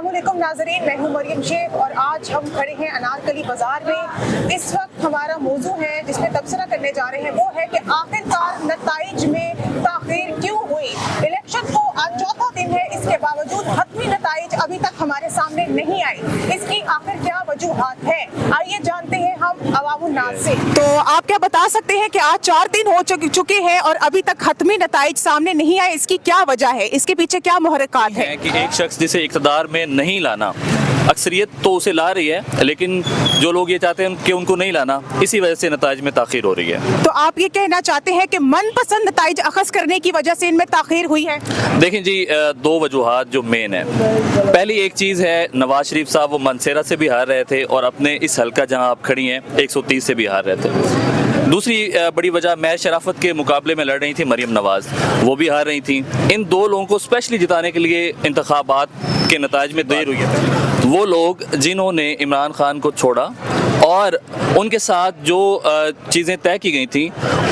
अस्सलाम वालेकुम नाज़रीन, मैं हूं मरियम शेख और आज हम खड़े हैं अनारकली बाजार में। इस वक्त हमारा मौजू है जिसमें तबसरा करने जा रहे हैं वो है कि आखिरकार नताइज में ताख़ीर क्यों हुई। इलेक्शन को आज चौथा दिन है, इसके बावजूद हतमी नताइज अभी तक हमारे सामने नहीं आई। इसकी आखिर क्या वजूहात है, आइए जानते हैं हम अवामुन नास से। तो आप क्या बता सकते हैं कि आज 4 दिन हो चुके हैं और अभी तक हतमी नताइज सामने नहीं आए, इसकी क्या वजह है, इसके पीछे क्या मुहर्रिकात है? कि एक शख्स जिसे इक़्तिदार में नहीं लाना, अक्सरियत तो उसे ला रही है लेकिन जो लोग ये चाहते हैं कि उनको नहीं लाना, इसी वजह से नताइज में ताख़ीर हो रही है। तो आप ये कहना चाहते हैं कि मनपसंद नताइज अखज़ करने की वजह से इनमें ताख़ीर हुई है? देखें जी, दो वजूहात जो मेन है। पहली एक चीज़ है, नवाज शरीफ साहब वो मनसेरा से भी हार रहे थे और अपने इस हल्का जहां आप खड़ी हैं 130 से भी हार रहे थे। दूसरी बड़ी वजह महज शराफत के मुकाबले में लड़ रही थी मरियम नवाज, वो भी हार रही थी। इन दो लोगों को स्पेशली जिताने के लिए इंतखाबात के नताइज में देर हुई है। वो लोग जिन्होंने इमरान खान को छोड़ा और उनके साथ जो चीज़ें तय की गई थी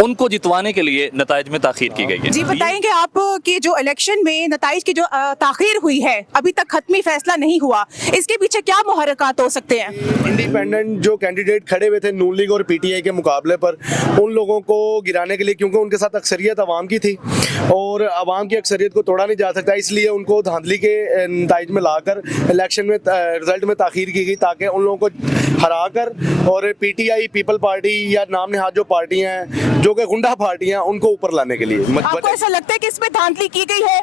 उनको जितवाने के लिए नताइज में ताख़ीर की गई है। जी बताएंगे आप कि जो इलेक्शन में नताइज की जो ताख़ीर हुई है, अभी तक खत्मी फैसला नहीं हुआ, इसके पीछे क्या मुहर्रिकात हो सकते हैं? इंडिपेंडेंट जो कैंडिडेट खड़े हुए थे नून लीग और पीटीआई के मुकाबले पर, उन लोगों को गिराने के लिए, क्योंकि उनके साथ अक्सरियत अवाम की थी और अवाम की अक्सरियत को तोड़ा नहीं जा सकता, इसलिए उनको धांधली के नताइज में लाकर इलेक्शन में रिजल्ट में ताख़ीर की गई ताकि उन लोगों को हरा कर और पीटीआई, पीपल पार्टी या नाम नेहाद जो पार्टियां हैं जो कि गुंडा पार्टियां, उनको ऊपर लाने के लिए। आपको ऐसा लगता है कि इसमें धांधली की गई है?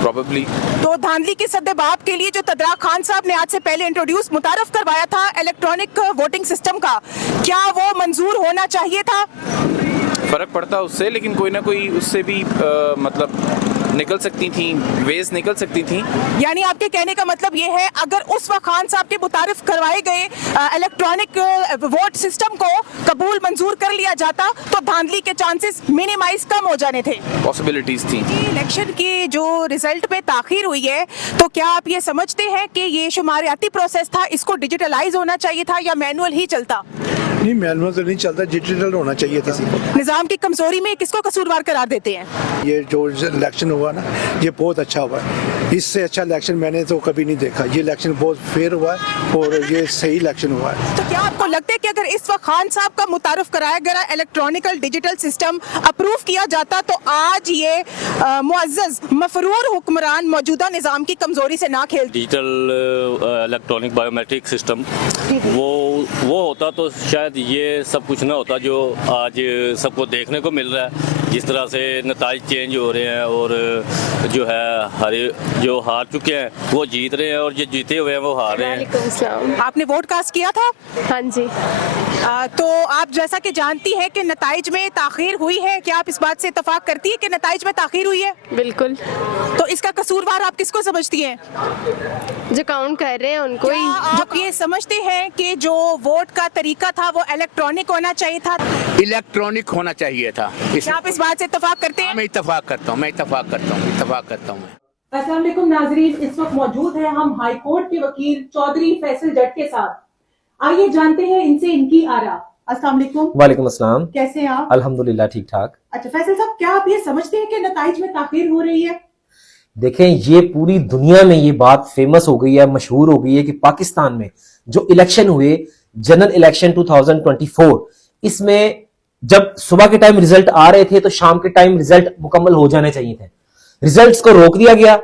प्रॉबेबली। तो धांधली के सद्देबाब के लिए जो तदराक खान साहब ने आज से पहले इंट्रोड्यूस मुतारफ करवाया था इलेक्ट्रॉनिक वोटिंग सिस्टम का, क्या वो मंजूर होना चाहिए था? फ़र्क पड़ता उससे, लेकिन कोई ना कोई उससे भी मतलब निकल सकती थी, वेज निकल सकती थी। यानी आपके कहने का मतलब ये है, अगर उस वक्त खान साहब के मुतारिफ करवाए गए इलेक्ट्रॉनिक वोट सिस्टम को कबूल मंजूर कर लिया जाता तो धांधली के चांसेस मिनिमाइज कम हो जाने थे, पॉसिबिलिटीज थी। इलेक्शन की जो रिजल्ट में ताख़ीर हुई है, तो क्या आप ये समझते हैं कि ये शुमारियाती प्रोसेस था, इसको डिजिटलाइज होना चाहिए था या मैनुअल ही चलता? नहीं, मैनुअल तो नहीं चलता, डिजिटल होना चाहिए था। निज़ाम की कमजोरी में किसको कसूरवार करार देते हैं? ये जो इलेक्शन हुआ ना, ये बहुत अच्छा हुआ है। इससे अच्छा इलेक्शन मैंने तो कभी नहीं देखा। ये इलेक्शन बहुत फेयर हुआ है और ये सही इलेक्शन हुआ है। तो क्या आपको लगता है कि अगर इस वक्त खान साहब का मुतारफ कराया गया इलेक्ट्रॉनिकल डिजिटल सिस्टम अप्रूव किया जाता तो आज ये मुअज़्ज़ज़ मफरूर हुक्मरान मौजूदा निज़ाम की कमजोरी से ना खेलते? डिजिटल इलेक्ट्रॉनिक बायोमेट्रिक सिस्टम वो होता तो शायद ये सब कुछ ना होता जो आज सबको देखने को मिल रहा है। जिस तरह से नताइज चेंज हो रहे हैं और जो है जो हार चुके हैं वो जीत रहे हैं और जो जीते हुए हैं वो हार रहे हैं। आपने वोट कास्ट किया था? हाँ जी। तो आप जैसा कि जानती हैं कि नताइज में ताख़ीर हुई है, क्या आप इस बात से इत्तफाक करती है कि नताइज में ताख़ीर हुई है? बिल्कुल। तो इसका कसूरवार आप किसको समझती हैं? जो काउंट कर रहे हैं उनको ही। आप ये समझते हैं कि जो वोट का तरीका था वो इलेक्ट्रॉनिक होना चाहिए था? इलेक्ट्रॉनिक होना चाहिए था। क्या आप इस बात से इत्तफाक करते हैं? मैं इत्तफाक करता हूँ अस्सलाम वालेकुम नाज़रीन, इस वक्त मौजूद है हम हाई कोर्ट के वकील चौधरी फैसल जट के साथ। आइए जानते हैं इनसे इनकी आरा। अस्सलाम वालेकुम। वालेकुम अस्सलाम। कैसे हैं आप? अल्हम्दुलिल्लाह ठीक ठाक। अच्छा फैसल साहब, क्या आप ये समझते हैं कि नताइज में ताख़ीर हो रही है? देखें, ये पूरी दुनिया में ये बात फेमस हो गई है, मशहूर हो गई है कि पाकिस्तान में जो इलेक्शन हुए, जनरल इलेक्शन 2024, इसमें जब सुबह के टाइम रिजल्ट आ रहे थे तो शाम के टाइम रिजल्ट मुकम्मल हो जाने चाहिए थे। रिजल्ट्स को रोक दिया गया।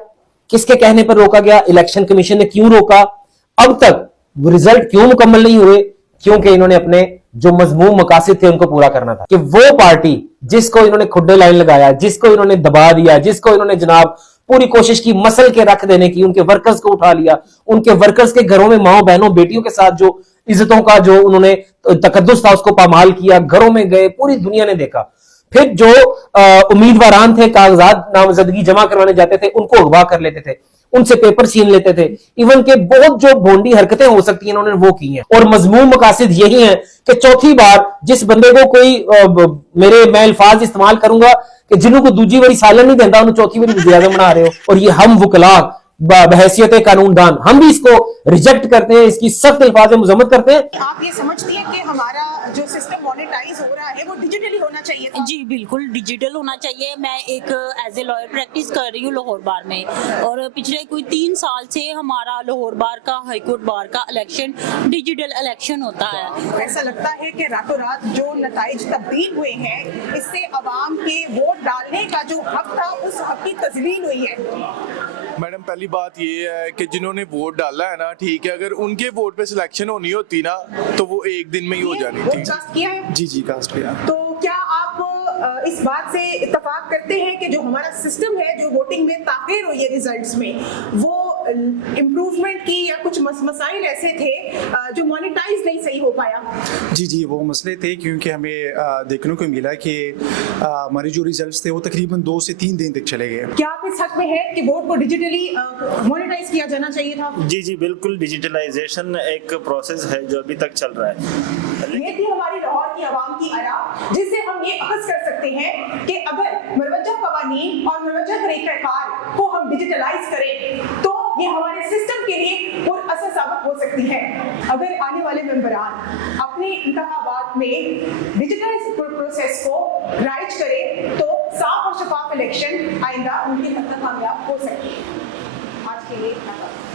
किसके कहने पर रोका गया? इलेक्शन कमीशन ने क्यों रोका? अब तक रिजल्ट क्यों मुकम्मल नहीं हुए? क्योंकि इन्होंने अपने जो मजमूम मकासद थे उनको पूरा करना था। कि वो पार्टी जिसको इन्होंने खुड्डे लाइन लगाया, जिसको इन्होंने दबा दिया, जिसको इन्होंने जनाब पूरी कोशिश की मसल के रख देने की, उनके वर्कर्स को उठा लिया, उनके वर्कर्स के घरों में माओ बहनों बेटियों के साथ जो इज्जतों का जो उन्होंने तकद्दुस था उसको पामाल किया, घरों में गए, पूरी दुनिया ने देखा। फिर जो उम्मीदवारान थे, कागजात नामजदगी जमा करवाने जाते थे, उनको अगवा कर लेते थे, उनसे पेपर छीन लेते थे। इवन के बहुत जो भोंडी हरकतें हो सकती हैं उन्होंने वो की हैं। और मजमूम मकासद यही है कि चौथी बार जिस बंदे को कोई मैं अल्फाज इस्तेमाल करूंगा कि जिन्होंने दूजी बारी सालन नहीं देता उन्हें चौथी बारी वज़ीर आज़म बना रहे हो। और ये हम वकला बहैसियत कानूनदान हम भी इसको रिजेक्ट करते हैं, इसकी सख्त अल्फाज में मजम्मत करते हैं। आप ये समझती हैं कि हमारा जो सिस्टम मॉनेटाइज हो रहा है वो डिजिटली होना چاہیے تھا؟ جی بالکل ڈیجیٹل ہونا چاہیے. میں ایک ایز اے لائر پریکٹس کر رہی ہوں لاہور بار میں, اور پچھلے کوئی 3 سال سے ہمارا لاہور بار کا, ہائی کورٹ بار کا الیکشن ڈیجیٹل الیکشن ہوتا ہے. ایسا لگتا ہے کہ راتوں رات جو نتائج تبدیل ہوئے ہیں اس سے عوام کے ووٹ ڈالنے کا جو حق تھا اس حق کی تزلیل ہوئی ہے. میڈم پہلی بات یہ ہے کہ جنہوں نے ووٹ ڈالا ہے نا, ٹھیک ہے, اگر ان کے ووٹ پہ سلیکشن ہونی ہوتی نا تو وہ ایک دن میں ہی ہو جانی تھی. ووٹ کاسٹ کیا ہے؟ جی کاسٹ کیا. تو کیا آپ اس بات سے اتفاق کرتے ہیں کہ جو ہمارا سسٹم ہے, جو ووٹنگ میں تاخیر ہوئی ہے ریزلٹس میں, وہ امپروومنٹ کی یا کچھ مسائل ایسے تھے جو مانیٹائز نہیں صحیح ہو پایا؟ جی وہ مسئلے تھے, کیونکہ ہمیں دیکھنے کو ملا کہ ہمارے جو ریزلٹس تھے وہ تقریباً 2 سے 3 دن تک چلے گئے. کیا آپ اس حق میں ہے کہ ووٹ کو ڈیجیٹلی مانیٹائز کیا جانا چاہیے تھا؟ جی بالکل, ڈیجیٹلائزیشن ایک پروسیس ہے جو ابھی تک چل رہا ہے. یہ تھی ہماری لاہور کی عوام کی آرا, جس سے ہم یہ اخذ کر سکتے ہیں کہ اگر مروجہ قوانین اور مروجہ طریقہ کار کو ہم ڈیجیٹلائز کریں تو یہ ہمارے سسٹم کے لیے پر اثر ثابت ہو سکتی ہے. اگر آنے والے ممبران اپنے انتخابات میں ڈیجیٹل پروسیس کو رائج کریں تو صاف اور شفاف الیکشن آئندہ ان کے حد تک کامیاب ہو سکتی ہے. آج کے لیے